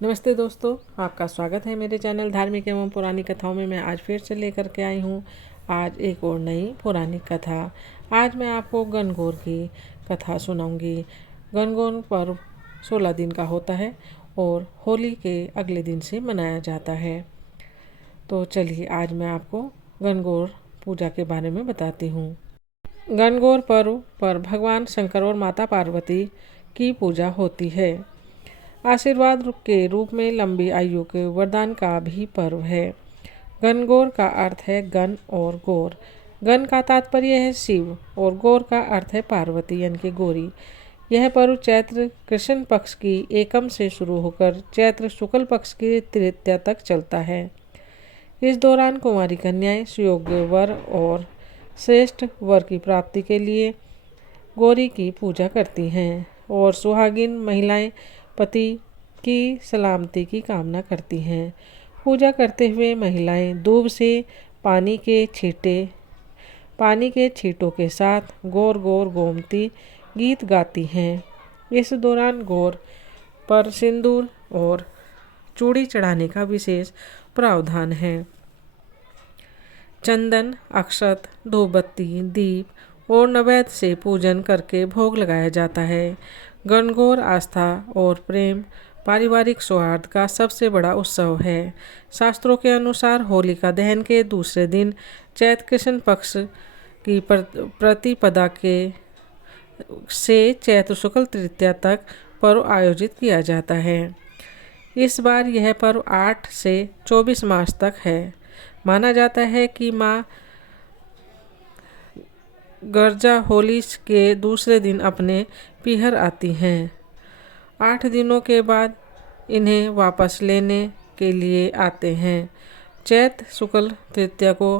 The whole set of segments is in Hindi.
नमस्ते दोस्तों, आपका स्वागत है मेरे चैनल धार्मिक एवं पुरानी कथाओं में। मैं आज फिर से लेकर के आई हूँ आज एक और नई पौराणिक कथा। आज मैं आपको गणगौर की कथा सुनाऊंगी। गणगौर पर्व 16 दिन का होता है और होली के अगले दिन से मनाया जाता है। तो चलिए आज मैं आपको गणगौर पूजा के बारे में बताती हूँ। गणगौर पर्व पर भगवान शंकर और माता पार्वती की पूजा होती है। आशीर्वाद के रूप में लंबी आयु के वरदान का भी पर्व है। गणगौर का अर्थ है गण और गौर। गण का तात्पर्य है शिव और गौर का अर्थ है पार्वती यानी कि गौरी। यह पर्व चैत्र कृष्ण पक्ष की एकम से शुरू होकर चैत्र शुक्ल पक्ष की तृतीया तक चलता है। इस दौरान कुंवारी कन्याएं सुयोग्य वर और श्रेष्ठ वर की प्राप्ति के लिए गौरी की पूजा करती हैं और सुहागिन महिलाएं पति की सलामती की कामना करती हैं। पूजा करते हुए महिलाएं दूब से पानी के छींटों के साथ गौर गौर गोमती गीत गाती हैं। इस दौरान गौर पर सिंदूर और चूड़ी चढ़ाने का विशेष प्रावधान है। चंदन, अक्षत, धूपबत्ती, दीप और नैवेद्य से पूजन करके भोग लगाया जाता है। गणगौर आस्था और प्रेम, पारिवारिक सौहार्द का सबसे बड़ा उत्सव है। शास्त्रों के अनुसार होलिका दहन के दूसरे दिन चैत्र कृष्ण पक्ष की प्रतिपदा के से चैत्र शुक्ल तृतीया तक पर्व आयोजित किया जाता है। इस बार यह पर्व 8 से 24 मार्च तक है। माना जाता है कि माँ गर्जा होली के दूसरे दिन अपने पीहर आती हैं। 8 दिनों के बाद इन्हें वापस लेने के लिए आते हैं। चैत्र शुक्ल तृतीया को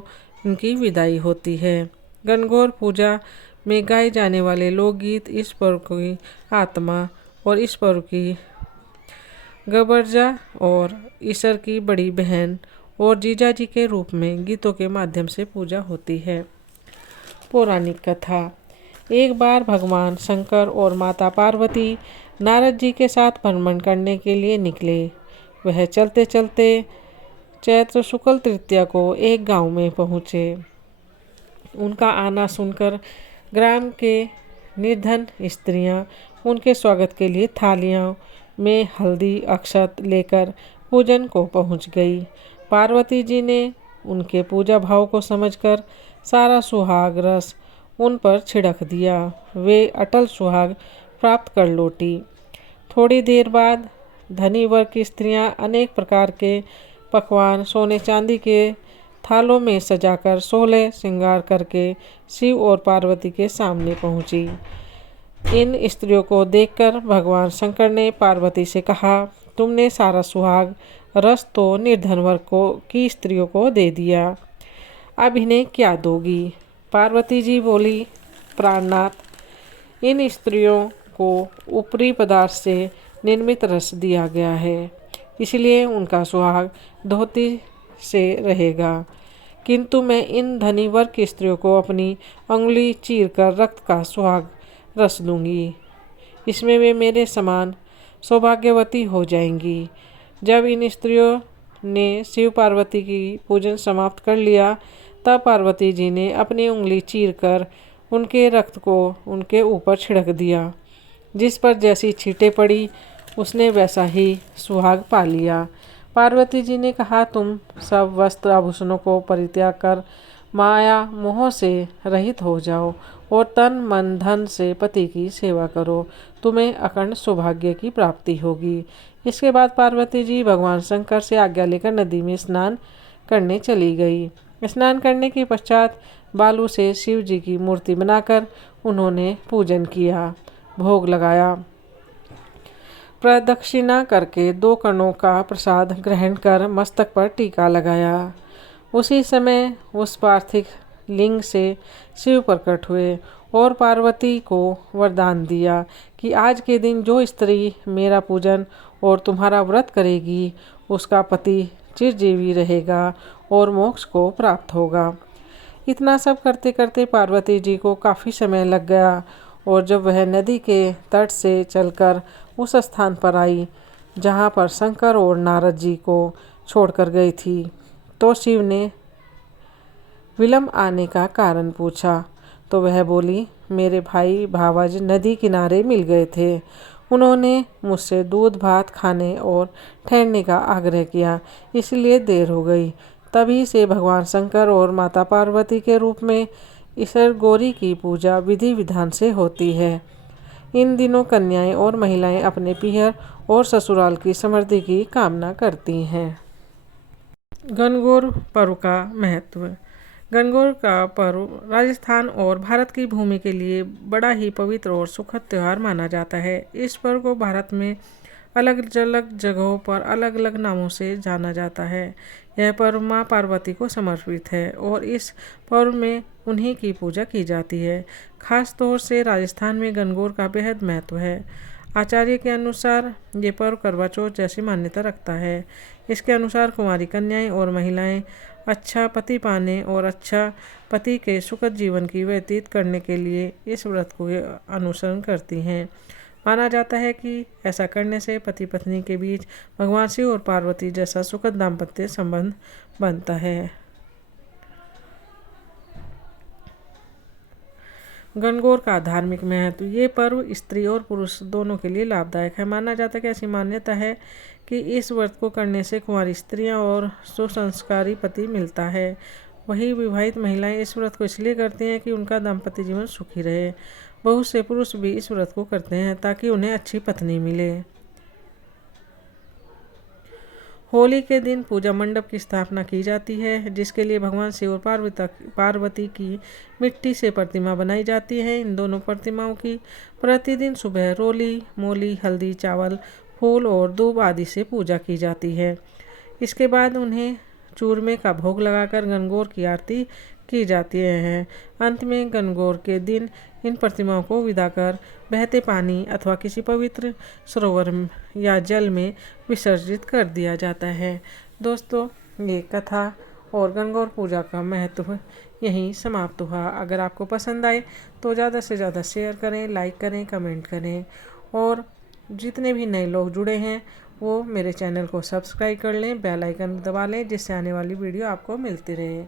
इनकी विदाई होती है। गणगौर पूजा में गाए जाने वाले लोकगीत इस पर्व की आत्मा और इस पर्व की गबर्जा और ईश्वर की बड़ी बहन और जीजाजी के रूप में गीतों के माध्यम से पूजा होती है। पौराणिक कथा। एक बार भगवान शंकर और माता पार्वती नारद जी के साथ भ्रमण करने के लिए निकले। वह चलते चलते चैत्र शुक्ल तृतीया को एक गांव में पहुँचे। उनका आना सुनकर ग्राम के निर्धन स्त्रियां उनके स्वागत के लिए थालियों में हल्दी अक्षत लेकर पूजन को पहुँच गई। पार्वती जी ने उनके पूजा भाव को समझकर सारा सुहाग रस उन पर छिड़क दिया। वे अटल सुहाग प्राप्त कर लौटी। थोड़ी देर बाद धनी वर्ग की स्त्रियां अनेक प्रकार के पकवान सोने चांदी के थालों में सजाकर 16 श्रृंगार करके शिव और पार्वती के सामने पहुंची। इन स्त्रियों को देखकर भगवान शंकर ने पार्वती से कहा, तुमने सारा सुहाग रस तो निर्धन वर्ग की स्त्रियों को दे दिया, अब इन्हें क्या दोगी? पार्वती जी बोली, प्राणनाथ, इन स्त्रियों को ऊपरी पदार्थ से निर्मित रस दिया गया है, इसलिए उनका सुहाग धोती से रहेगा। किंतु मैं इन धनी वर्ग की स्त्रियों को अपनी अंगुली चीरकर रक्त का सुहाग रस दूंगी। इसमें वे मेरे समान सौभाग्यवती हो जाएंगी। जब इन स्त्रियों ने शिव पार्वती की पूजन समाप्त कर लिया, तब पार्वती जी ने अपनी उंगली चीरकर उनके रक्त को उनके ऊपर छिड़क दिया। जिस पर जैसी छींटे पड़ी उसने वैसा ही सुहाग पा लिया। पार्वती जी ने कहा, तुम सब वस्त्र आभूषणों को परित्याग कर माया मोह से रहित हो जाओ और तन मन धन से पति की सेवा करो, तुम्हें अखंड सौभाग्य की प्राप्ति होगी। इसके बाद पार्वती जी भगवान शंकर से आज्ञा लेकर नदी में स्नान करने चली गई। स्नान करने के पश्चात बालू से शिव जी की मूर्ति बनाकर उन्होंने पूजन किया, भोग लगाया। प्रदक्षिणा करके 2 कणों का प्रसाद ग्रहण कर मस्तक पर टीका लगाया। उसी समय उस पार्थिव लिंग से शिव प्रकट हुए और पार्वती को वरदान दिया कि आज के दिन जो स्त्री मेरा पूजन और तुम्हारा व्रत करेगी उसका पति चिरजीवी रहेगा और मोक्ष को प्राप्त होगा। इतना सब करते करते पार्वती जी को काफ़ी समय लग गया और जब वह नदी के तट से चलकर उस स्थान पर आई जहाँ पर शंकर और नारद जी को छोड़कर गई थी। तो शिव ने विलम्ब आने का कारण पूछा तो वह बोली, मेरे भाई भावज नदी किनारे मिल गए थे। उन्होंने मुझसे दूध भात खाने और ठहरने का आग्रह किया, इसलिए देर हो गई। तभी से भगवान शंकर और माता पार्वती के रूप में ईश्वर गौरी की पूजा विधि विधान से होती है। इन दिनों कन्याएं और महिलाएं अपने पीहर और ससुराल की समृद्धि की कामना करती हैं। गणगौर पर्व का महत्व। गणगौर का पर्व राजस्थान और भारत की भूमि के लिए बड़ा ही पवित्र और सुखद त्यौहार माना जाता है। इस पर्व को भारत में अलग अलग जगहों पर अलग अलग नामों से जाना जाता है। यह पर्व माँ पार्वती को समर्पित है और इस पर्व में उन्हीं की पूजा की जाती है। खास तौर से राजस्थान में गणगौर का बेहद महत्व है। आचार्य के अनुसार ये पर्व करवा चौथ जैसी मान्यता रखता है। इसके अनुसार कुंवारी कन्याएं और महिलाएं अच्छा पति पाने और अच्छा पति के सुखद जीवन की व्यतीत करने के लिए इस व्रत को अनुसरण करती हैं। माना जाता है कि ऐसा करने से पति पत्नी के बीच भगवान शिव और पार्वती जैसा सुखद दाम्पत्य संबंध बनता है। गणगौर का धार्मिक महत्व। ये पर्व स्त्री और पुरुष दोनों के लिए लाभदायक है। माना जाता है कि ऐसी मान्यता है कि इस व्रत को करने से कुंवारी स्त्रियां और सुसंस्कारी पति मिलता है। वही विवाहित महिलाएं इस व्रत को इसलिए करती हैं कि उनका दाम्पत्य जीवन सुखी रहे। बहुत से पुरुष भी इस व्रत को करते हैं ताकि उन्हें अच्छी पत्नी मिले। होली के दिन पूजा मंडप की स्थापना की जाती है, जिसके लिए भगवान शिव और पार्वती की मिट्टी से प्रतिमा बनाई जाती है। इन दोनों प्रतिमाओं की प्रतिदिन सुबह रोली, मोली, हल्दी, चावल, फूल और दूब आदि से पूजा की जाती है। इसके बाद उन्हें चूरमे का भोग लगाकर गणगौर की आरती की जाती है। अंत में गणगौर के दिन इन प्रतिमाओं को विदा कर बहते पानी अथवा किसी पवित्र सरोवर या जल में विसर्जित कर दिया जाता है। दोस्तों, ये कथा और गणगौर पूजा का महत्व यहीं समाप्त हुआ। अगर आपको पसंद आए तो ज़्यादा से ज़्यादा शेयर करें, लाइक करें, कमेंट करें और जितने भी नए लोग जुड़े हैं वो मेरे चैनल को सब्सक्राइब कर लें, बेल आइकन दबा लें, जिससे आने वाली वीडियो आपको मिलती रहे।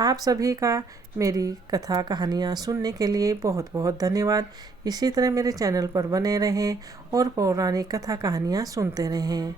आप सभी का मेरी कथा कहानियाँ सुनने के लिए बहुत बहुत धन्यवाद। इसी तरह मेरे चैनल पर बने रहें और पौराणिक कथा कहानियाँ सुनते रहें।